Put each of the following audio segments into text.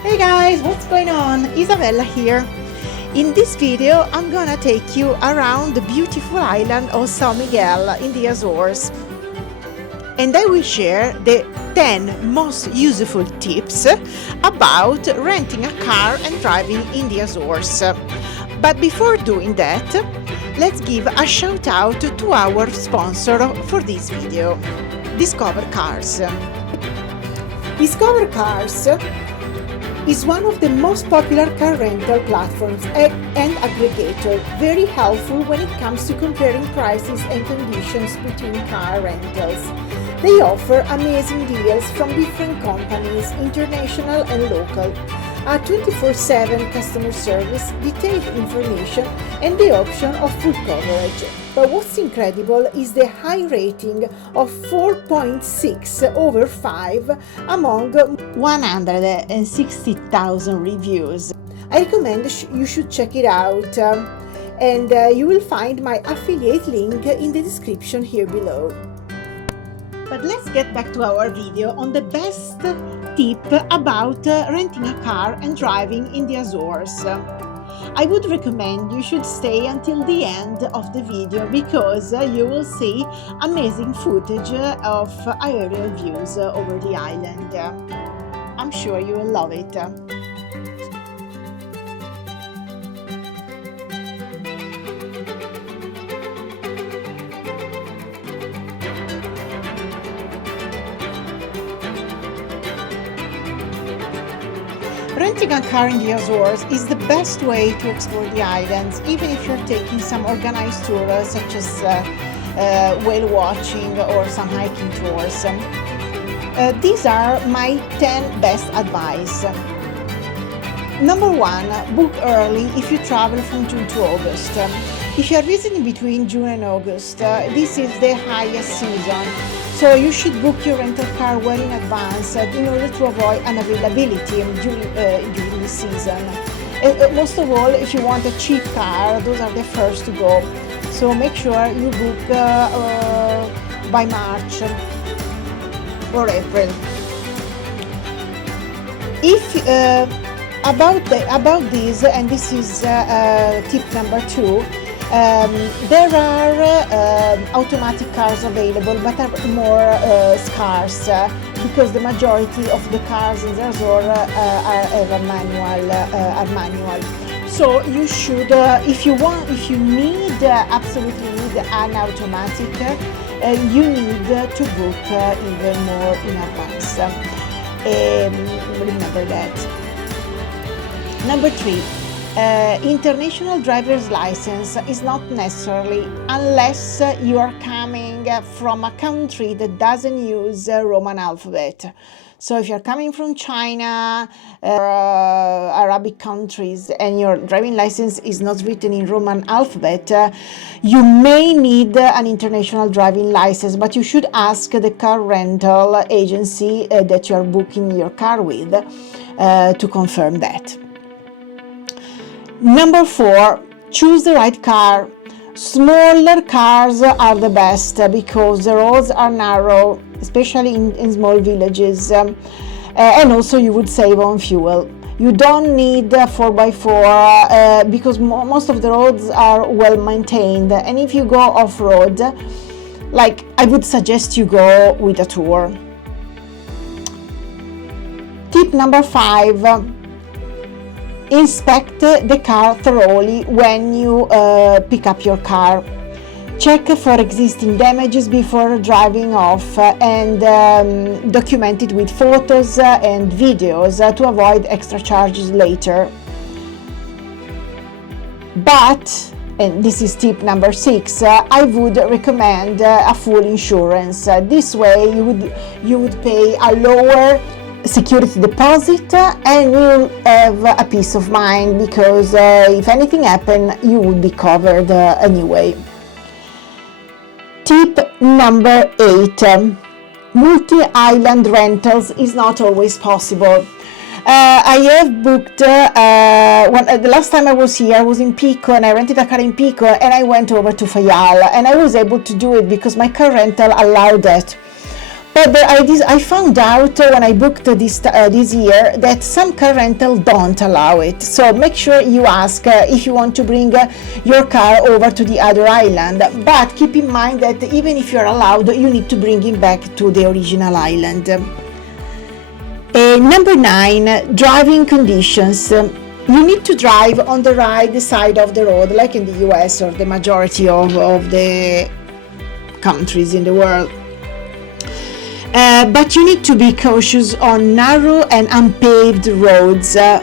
Hey guys, what's going on? Isabella here. In this video I'm gonna take you around the beautiful island of San Miguel in the Azores, and I will share the 10 most useful tips about renting a car and driving in the Azores. But before doing that, let's give a shout out to our sponsor for this video, Discover Cars. Discover Cars is one of the most popular car rental platforms and aggregator, very helpful when it comes to comparing prices and conditions between car rentals. They offer amazing deals from different companies, international and local, a 24/7 customer service, detailed information, and the option of full coverage. But what's incredible is the high rating of 4.6 over 5 among 160,000 reviews. I recommend you should check it out, and you will find my affiliate link in the description here below. But let's get back to our video on the best tip about renting a car and driving in the Azores. I would recommend you should stay until the end of the video because you will see amazing footage of aerial views over the island. I'm sure you will love it. Renting a car in the Azores is the best way to explore the islands, even if you're taking some organized tours such as whale watching or some hiking tours. These are my 10 best advice. Number 1, book early if you travel from June to August. If you are visiting between June and August, this is the highest season. So you should book your rental car well in advance in order to avoid unavailability during the season. Most of all, if you want a cheap car, those are the first to go. So make sure you book by March or April. If about this, and this is tip number 2. There are automatic cars available, but are more scarce because the majority of the cars in the Azores are manual. So you should, if you absolutely need an automatic, you need to book even more in advance. Remember that. Number 3. International driver's license is not necessary unless you are coming from a country that doesn't use Roman alphabet. So if you're coming from China or Arabic countries and your driving license is not written in Roman alphabet, you may need an international driving license, but you should ask the car rental agency that you are booking your car with to confirm that. Number 4, choose the right car. Smaller cars are the best because the roads are narrow, especially in small villages, and also you would save on fuel. You don't need a 4x4 because most of the roads are well maintained, and if you go off-road, like I would suggest you go with a tour. Tip number 5. Inspect the car thoroughly when you pick up your car. Check for existing damages before driving off and document it with photos and videos to avoid extra charges later. But, and this is tip number 6, I would recommend a full insurance. This way you would pay a lower security deposit and you'll have a peace of mind, because if anything happened, you would be covered anyway. Tip number 8, multi-island rentals is not always possible. I have booked, the last time I was here, I was in Pico, and I rented a car in Pico, and I went over to Fayal, and I was able to do it because my car rental allowed that. But I found out when I booked this year that some car rental don't allow it. So make sure you ask if you want to bring your car over to the other island. But keep in mind that even if you're allowed, you need to bring it back to the original island. Number 9, driving conditions. You need to drive on the right side of the road, like in the US or the majority of the countries in the world. But you need to be cautious on narrow and unpaved roads. There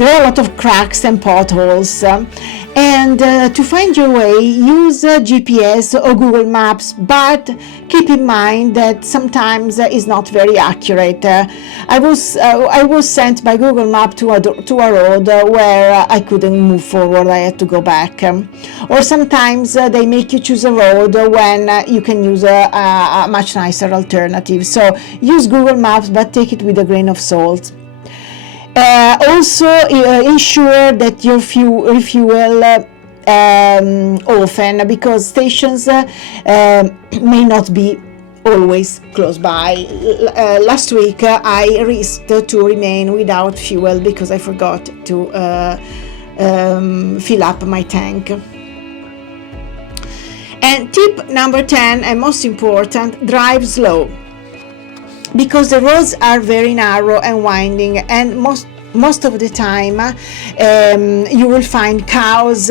are a lot of cracks and potholes. And to find your way, use GPS or Google Maps, but keep in mind that sometimes it's not very accurate. I was sent by Google Maps to a road where I couldn't move forward. I had to go back. Or sometimes they make you choose a road when you can use a much nicer alternative. So use Google Maps, but take it with a grain of salt. Also ensure that you refuel often, because stations may not be always close by. Last week I risked to remain without fuel because I forgot to fill up my tank. And tip number 10, and most important, drive slow, because the roads are very narrow and winding, and most of the time you will find cows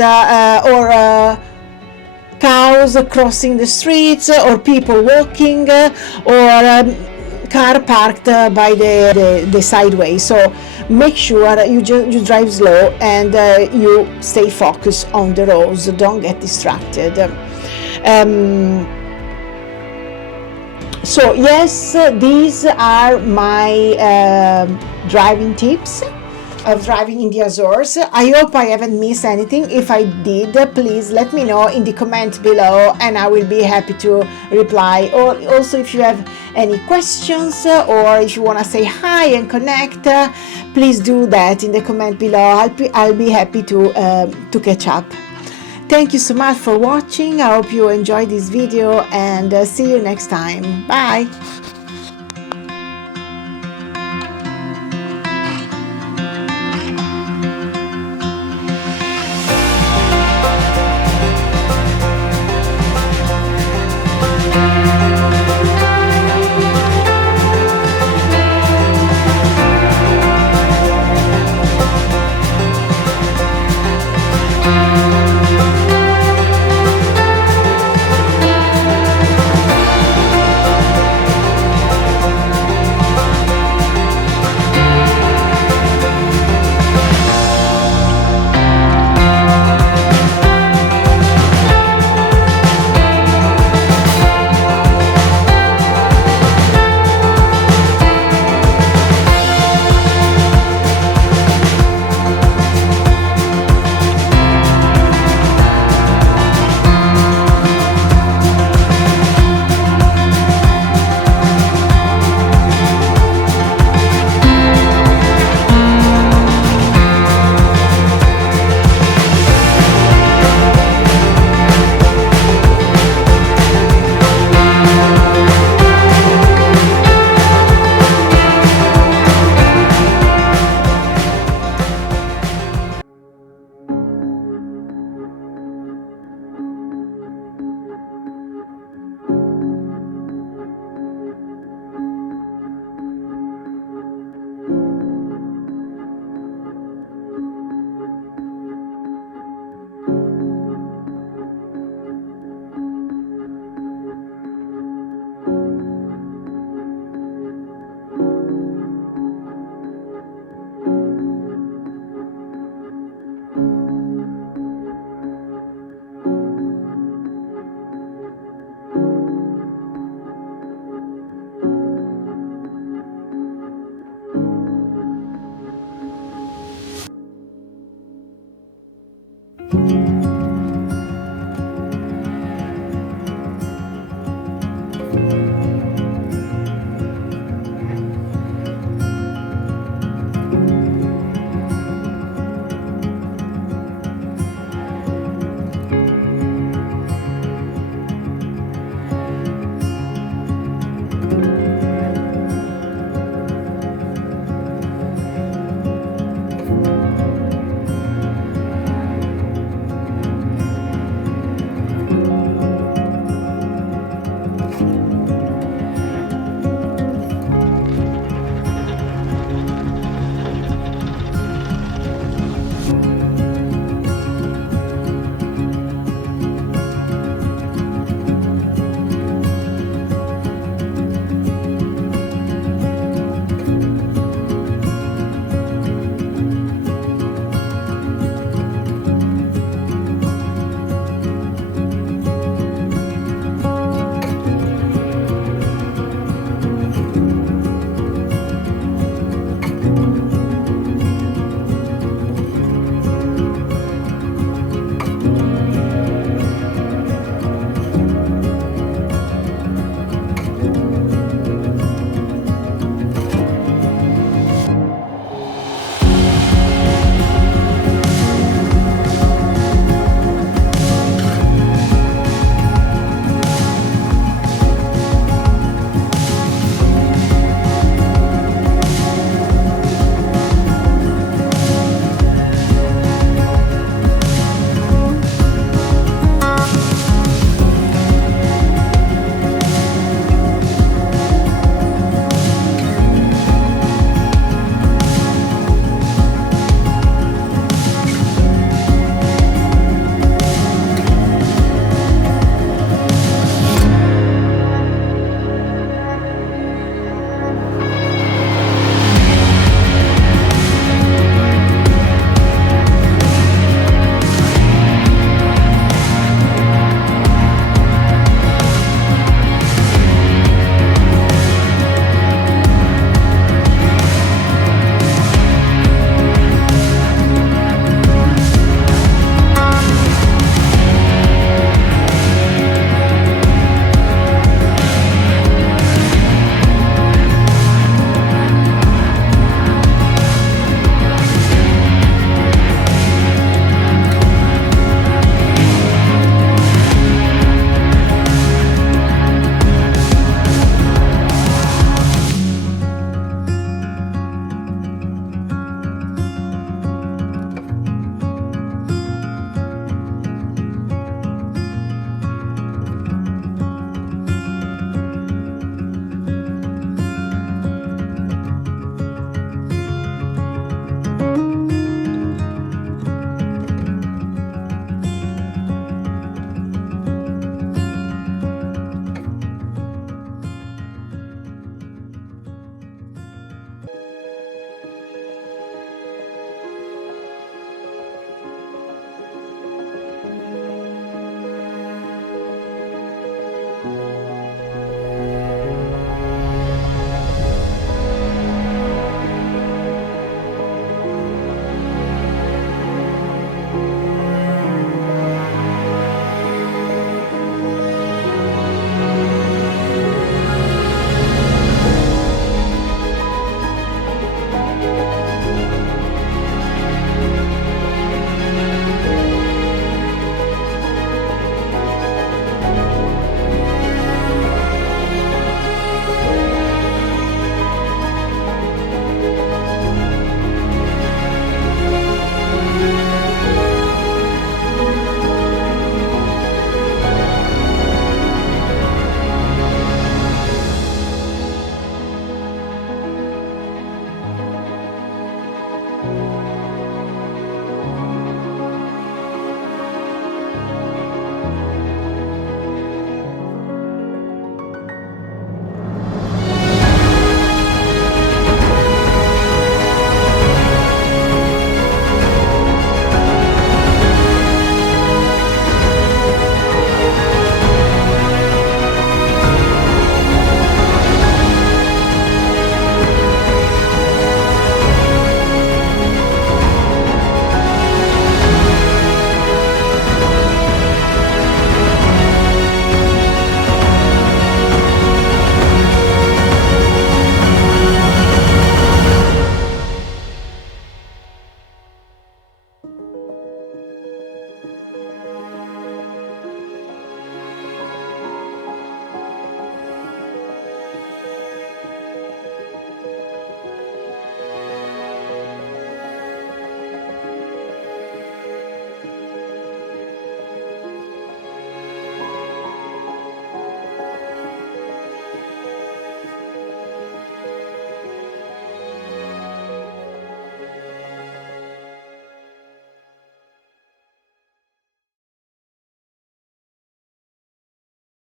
crossing the streets, or people walking, or car parked by the sideway. So make sure you drive slow and you stay focused on the roads. Don't get distracted. So yes, these are my driving tips of driving in the Azores. I hope I haven't missed anything. If I did, please let me know in the comment below, and I will be happy to reply. Or also, if you have any questions, or if you want to say hi and connect, please do that in the comment below. I'll be happy to catch up. Thank you so much for watching. I hope you enjoyed this video, and see you next time. Bye.